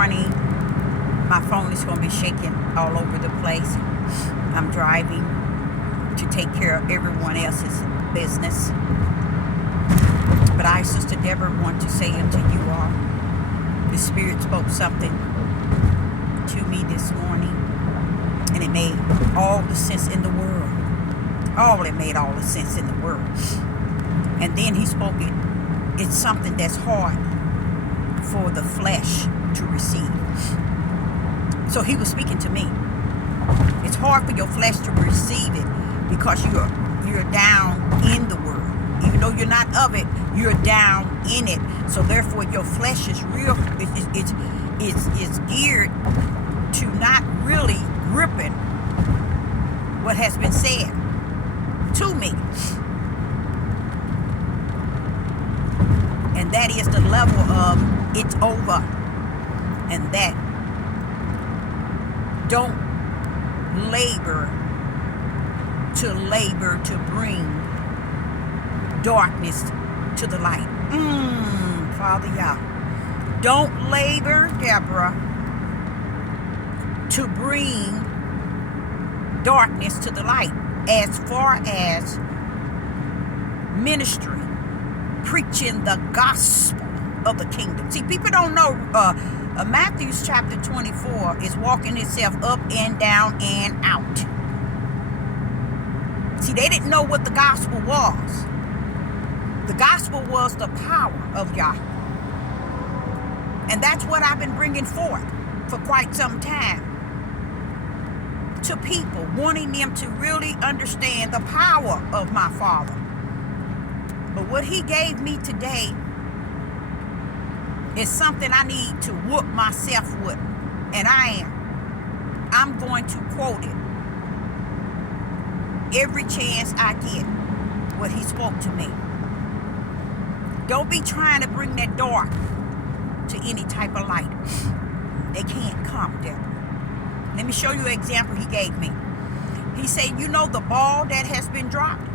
morning. My phone is going to be shaking all over the place. I'm driving to take care of everyone else's business. But I, Sister Deborah, want to say unto you all, the Spirit spoke something to me this morning, and it made all the sense in the world. It made all the sense in the world. And then he spoke it. It's something that's hard for the flesh to receive. So he was speaking to me. It's hard for your flesh to receive it because you're down in the world. Even though you're not of it, you're down in it. So therefore your flesh is real. It's geared to not really gripping what has been said to me. And that is the level of it's over. And that don't labor to bring darkness to the light. Father Yah. Don't labor, Deborah, to bring darkness to the light as far as ministry, preaching the gospel of the kingdom. See, people don't know Matthew chapter 24 is walking itself up and down and out. See, they didn't know what the gospel was. The gospel was the power of Yah. And that's what I've been bringing forth for quite some time to people, wanting them to really understand the power of my Father. But what he gave me today is something I need to whoop myself with. And I'm going to quote it every chance I get, what he spoke to me. Don't be trying to bring that dark to any type of light. They can't come, Deborah. Let me show you an example he gave me. He said, you know the ball that has been dropped?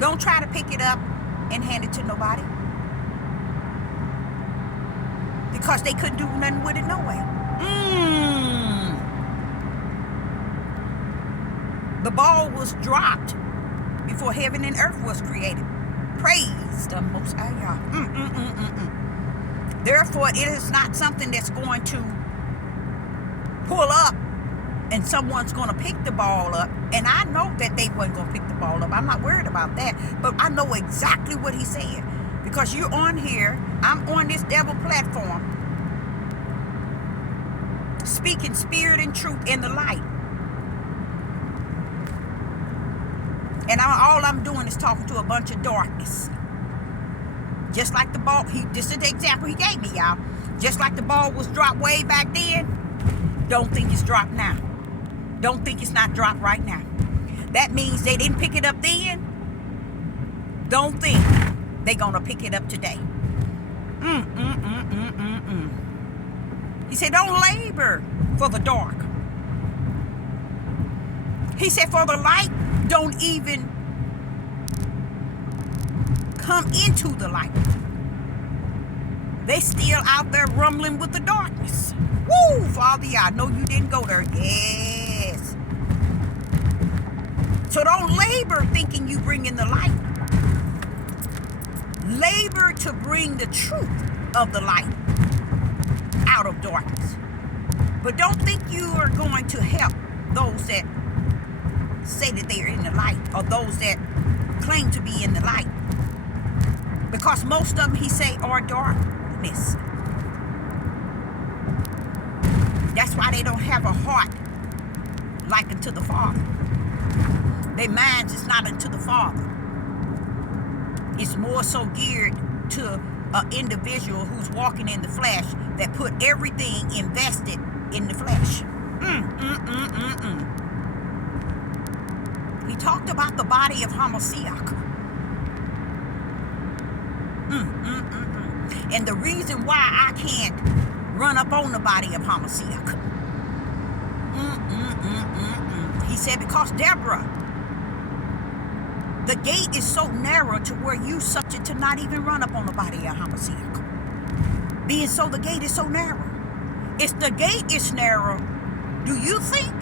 Don't try to pick it up and hand it to nobody. Because they couldn't do nothing with it no way. The ball was dropped before heaven and earth was created. Praise the Most High Yah. Therefore, it is not something that's going to pull up and someone's going to pick the ball up. And I know that they weren't going to pick the ball up. I'm not worried about that. But I know exactly what he said. Because you're on here, I'm on this devil platform, speaking spirit and truth in the light. And all I'm doing is talking to a bunch of darkness. Just like the ball, this is the example he gave me, y'all. Just like the ball was dropped way back then, don't think it's dropped now. Don't think it's not dropped right now. That means they didn't pick it up then. Don't think they're going to pick it up today. He said, don't labor for the dark. He said, for the light don't even come into the light. They still out there rumbling with the darkness. Woo, Father, I know you didn't go there. Yes. So don't labor thinking you bring in the light. Labor to bring the truth of the light out of darkness. But don't think you are going to help those that say that they are in the light, or those that claim to be in the light. Because most of them, he say, are darkness. That's why they don't have a heart like unto the Father. Their minds is not unto the Father. It's more so geared to an individual who's walking in the flesh, that put everything invested in the flesh. He talked about the body of Hamashiach. And the reason why I can't run up on the body of Hamashiach. He said, because Deborah, the gate is so narrow to where you subject to not even run up on the body of Hamashiach. Being so the gate is so narrow. If the gate is narrow, do you think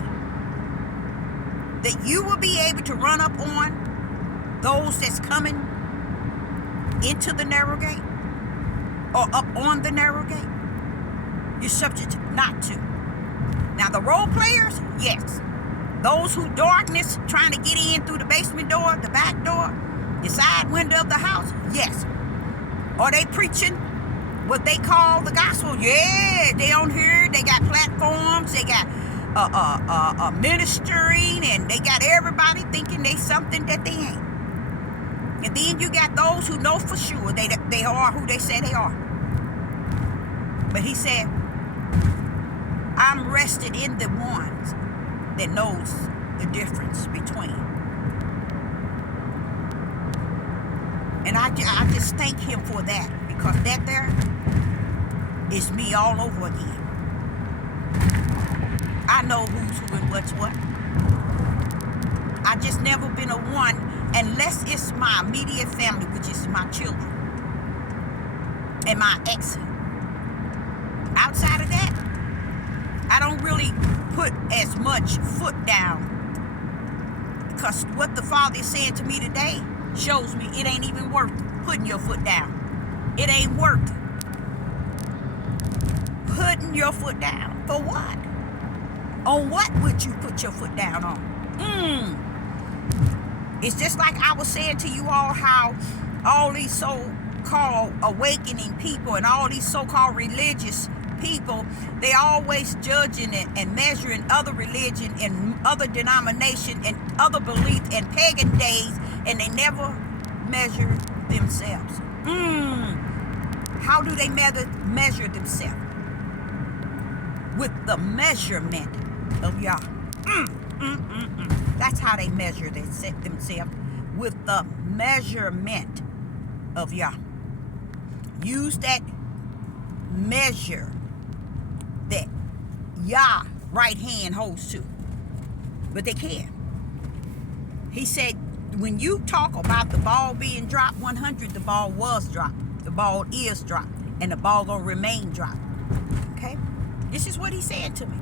that you will be able to run up on those that's coming into the narrow gate or up on the narrow gate? You're subject not to. Now the role players, yes. Those who darkness trying to get in through the basement door, the back door, the side window of the house, yes. Are they preaching what they call the gospel? Yeah, they on here, they got platforms, they got ministering, and they got everybody thinking they something that they ain't. And then you got those who know for sure they are who they say they are. But he said, I'm rested in the ones that knows the difference between. And I just thank him for that, because that there is me all over again. I know who's who and what's what. I just never been a one, unless it's my immediate family, which is my children and my ex. Outside of that, I don't really put as much foot down, because what the Father is saying to me today shows me it ain't even worth putting your foot down. It ain't worth putting your foot down. For what? On what would you put your foot down on? It's just like I was saying to you all, how all these so-called awakening people and all these so-called religious people, they always judging it and measuring other religion and other denomination and other belief and pagan days, and they never measure themselves. How do they measure themselves? With the measurement of Yah. That's how they measure themselves, with the measurement of Yah. Use that measure that Yah right hand holds to. But they can't. He said, when you talk about the ball being dropped 100, the ball was dropped. The ball is dropped. And the ball gonna remain dropped. Okay? This is what he said to me.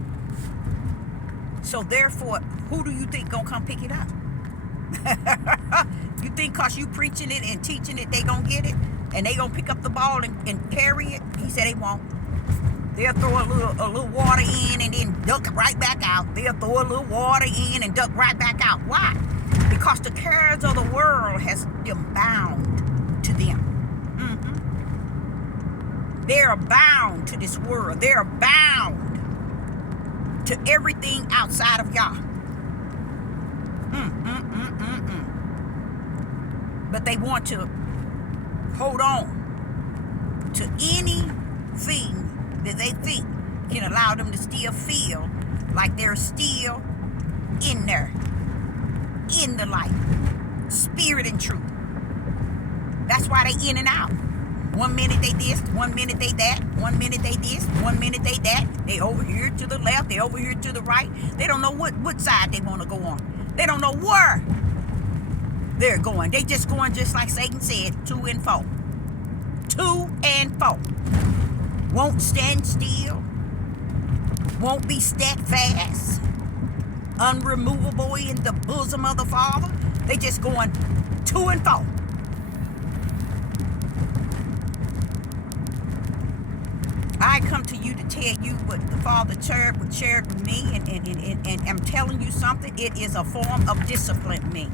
So therefore, who do you think gonna come pick it up? You think cause you preaching it and teaching it, they gonna get it? And they gonna pick up the ball and carry it? He said they won't. They'll throw a little water in and then duck right back out. They'll throw a little water in and duck right back out. Why? Because the cares of the world has them bound to them. They're bound to this world. They're bound to everything outside of Yah. But they want to hold on to anything that they think can allow them to still feel like they're still in there, in the light, spirit and truth. That's why they in and out. 1 minute they this, 1 minute they that, 1 minute they this, 1 minute they that. They over here to the left, they over here to the right. They don't know what side they want to go on. They don't know where they're going. They just going just like Satan said, to and fro. To and fro. Won't stand still. Won't be steadfast. Unremovable in the bosom of the Father. They just going to and fro. I come to you to tell you what the Father shared with me, and I'm telling you something. It is a form of discipline me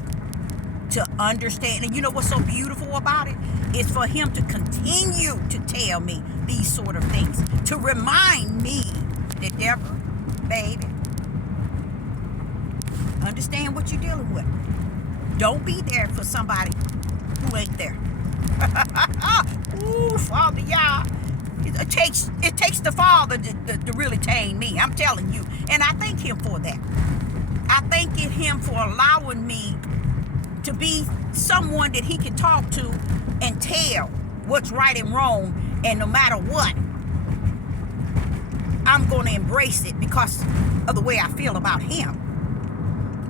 to understand. And you know what's so beautiful about it? It's for him to continue to tell me these sort of things, to remind me that, Deborah, baby, understand what you're dealing with. Don't be there for somebody who ain't there. Ooh, Father, Yah. It takes the Father to really tame me. I'm telling you. And I thank him for that. I thank him for allowing me to be someone that he can talk to and tell what's right and wrong. And no matter what, I'm going to embrace it because of the way I feel about him.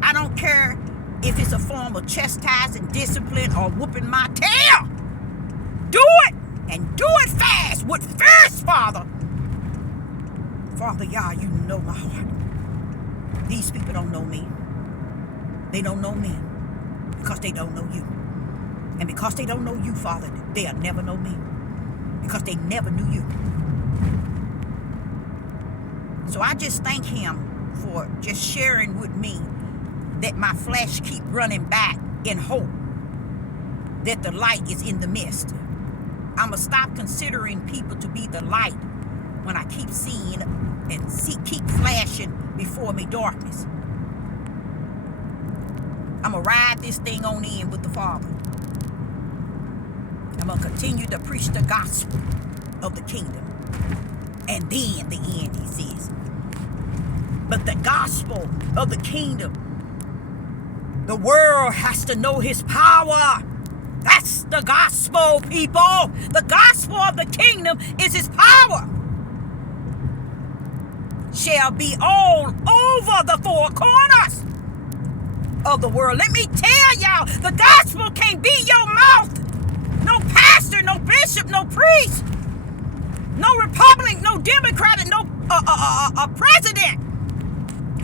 I don't care if it's a form of chastising, discipline, or whooping my tail. Do it, and do it fast. fierce, with fierce, Father. Father, Yah, you know my heart. These people don't know me. They don't know me because they don't know you. And because they don't know you, Father, they'll never know me because they never knew you. So I just thank him for just sharing with me that my flesh keep running back in hope that the light is in the midst. I'm going to stop considering people to be the light when I keep seeing and keep flashing before me darkness. I'm going to ride this thing on in with the Father. I'm going to continue to preach the gospel of the kingdom. And then the end, he says. But the gospel of the kingdom, the world has to know his power. That's the gospel, people. The gospel of the kingdom is his power. Shall be all over the four corners of the world. Let me tell y'all, the gospel can't be your mouth. No pastor, no bishop, no priest, no Republican, no Democrat, no president.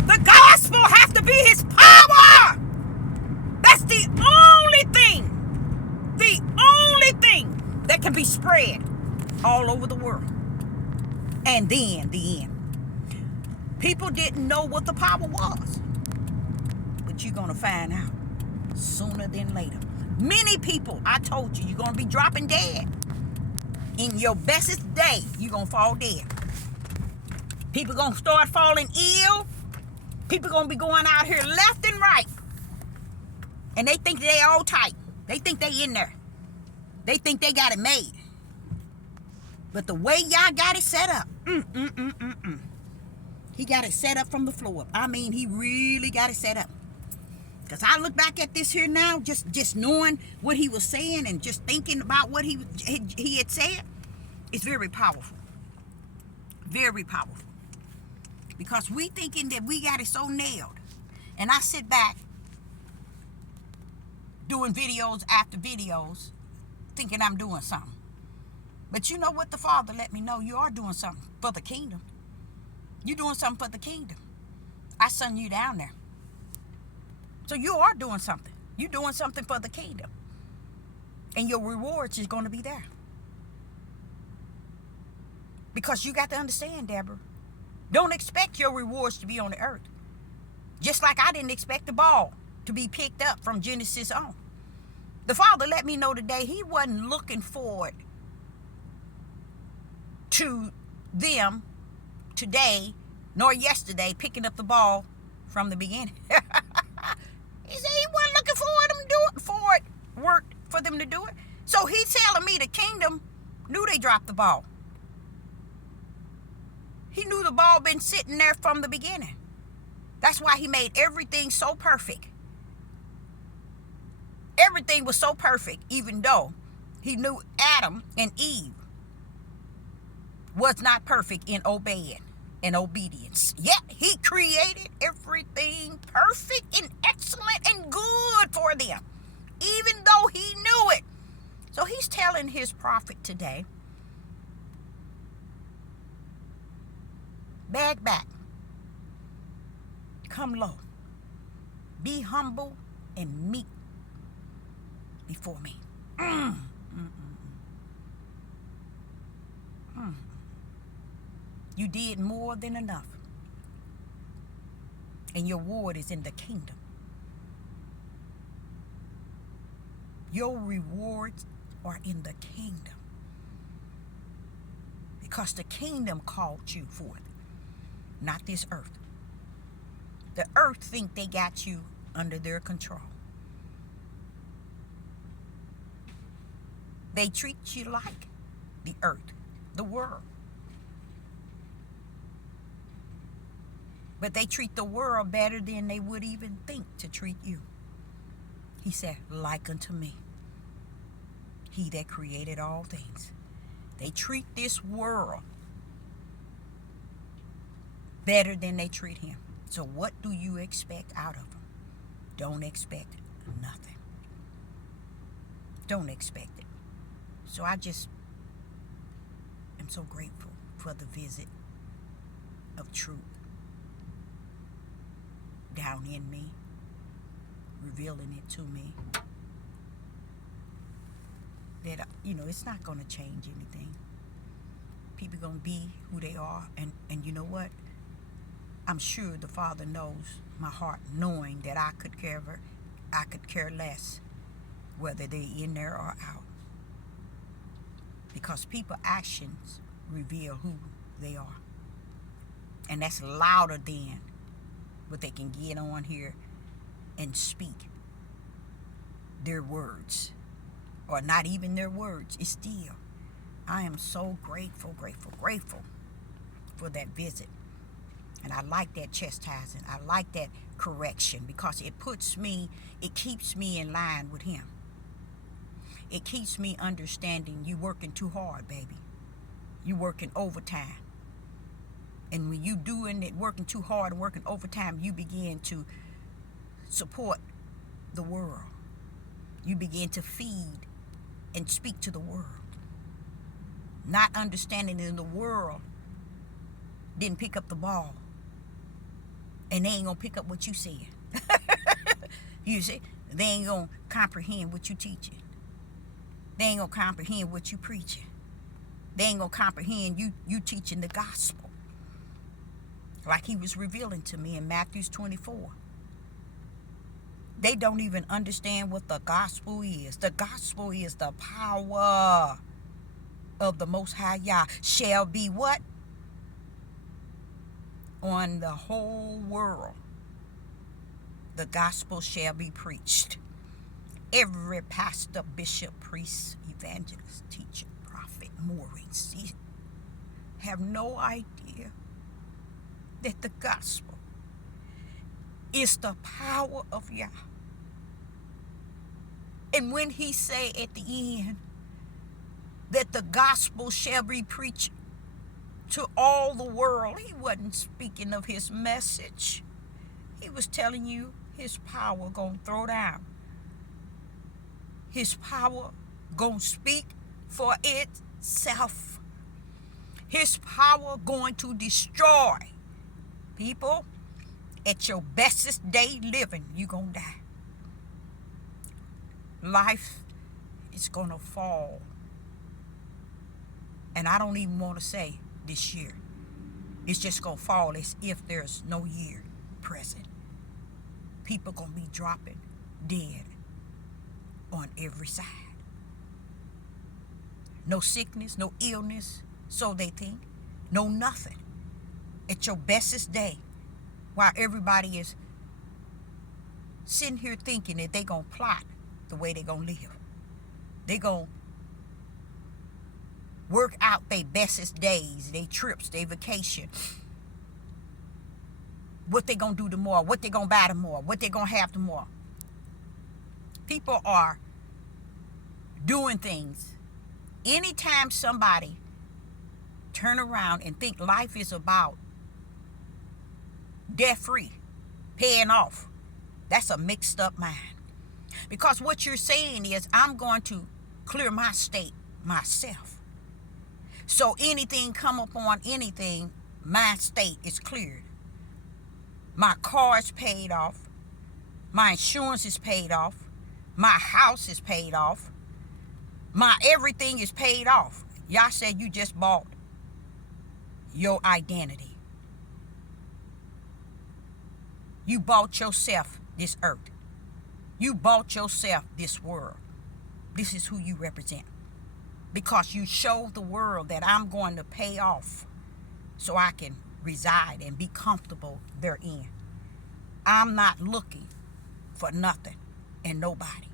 The gospel has to be his power. That's the only thing that can be spread all over the world. And then the end. People didn't know what the power was. But you're going to find out sooner than later. Many people, I told you, you're going to be dropping dead. In your bestest day, you're going to fall dead. People going to start falling ill. People going to be going out here left and right. And they think they all tight. They think they in there. They think they got it made. But the way y'all got it set up, he got it set up from the floor up. I mean, he really got it set up. Because I look back at this here now, just knowing what he was saying and just thinking about what he had said, it's very powerful. Very powerful. Because we thinking that we got it so nailed. And I sit back doing videos after videos thinking I'm doing something. But you know what? The Father let me know you are doing something for the kingdom. You're doing something for the kingdom. I sent you down there. So you are doing something. You're doing something for the kingdom. And your rewards is going to be there. Because you got to understand, Deborah, don't expect your rewards to be on the earth. Just like I didn't expect the ball to be picked up from Genesis on. The Father let me know today he wasn't looking forward to them today nor yesterday picking up the ball from the beginning. He said he wasn't looking for them to do it. So he's telling me the kingdom knew they dropped the ball. He knew the ball been sitting there from the beginning. That's why he made everything so perfect. Everything was so perfect, even though he knew Adam and Eve was not perfect in obeying and obedience. Yet he created everything perfect and excellent and good for them, even though he knew it. So he's telling his prophet today, bag back, come low, be humble and meek before me. You did more than enough. And your reward is in the kingdom. Your rewards are in the kingdom. Because the kingdom called you forth, not this earth. The earth think they got you under their control. They treat you like the earth, the world. But they treat the world better than they would even think to treat you. He said, like unto me, he that created all things. They treat this world better than they treat him. So what do you expect out of them? Don't expect nothing. Don't expect it. So I just am so grateful for the visit of truth down in me, revealing it to me. That, it's not going to change anything. People going to be who they are. And you know what? I'm sure the Father knows my heart, knowing that I could care less whether they're in there or out. Because people's actions reveal who they are. And that's louder than what they can get on here and speak. Their words. Or not even their words. It's still. I am so grateful for that visit. And I like that chastising. I like that correction because it keeps me in line with him. It keeps me understanding you working too hard, baby. You working overtime. And when you doing it, working too hard and working overtime, you begin to support the world. You begin to feed and speak to the world. Not understanding that the world didn't pick up the ball. And they ain't going to pick up what you said. You see? They ain't going to comprehend what you teaching. They ain't going to comprehend what you preaching. They ain't going to comprehend you teaching the gospel. Like he was revealing to me in Matthew 24. They don't even understand what the gospel is. The gospel is the power of the Most High Yah shall be what? On the whole world. The gospel shall be preached. Every pastor, bishop, priest, evangelist, teacher, prophet, Maureen, see, have no idea that the gospel is the power of Yah. And when he say at the end that the gospel shall be preached to all the world, he wasn't speaking of his message. He was telling you his power gonna throw down. His power gonna speak for itself. His power going to destroy people. At your bestest day living, you gonna die. Life is gonna fall. And I don't even want to say this year. It's just gonna fall as if there's no year present. People gonna be dropping dead on every side. No sickness, no illness, so they think. No nothing. At your bestest day, while everybody is sitting here thinking that they gonna plot the way they gonna live. They gonna work out their bestest days, their trips, their vacation. What they gonna do tomorrow, what they gonna buy tomorrow, what they gonna have tomorrow. People are doing things. Anytime somebody turn around and think life is about debt-free, paying off, that's a mixed up mind. Because what you're saying is, I'm going to clear my state myself. So anything come upon anything, my state is cleared. My car is paid off. My insurance is paid off. My house is paid off. My everything is paid off. Y'all said you just bought your identity. You bought yourself this earth. You bought yourself this world. This is who you represent. Because you show the world that I'm going to pay off so I can reside and be comfortable therein. I'm not looking for nothing and nobody.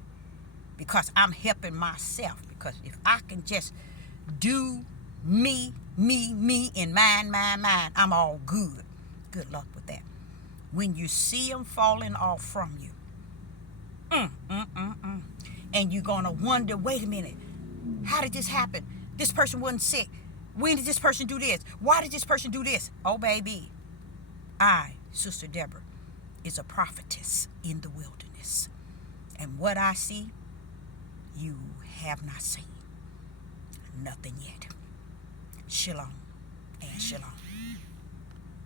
Because I'm helping myself. Because if I can just do me, and mine, I'm all good. Good luck with that. When you see them falling off from you, and you're going to wonder, wait a minute, how did this happen? This person wasn't sick. When did this person do this? Why did this person do this? Oh, baby, I, Sister Deborah, is a prophetess in the wilderness. And what I see, you have not seen. Nothing yet. Shalom and shalom.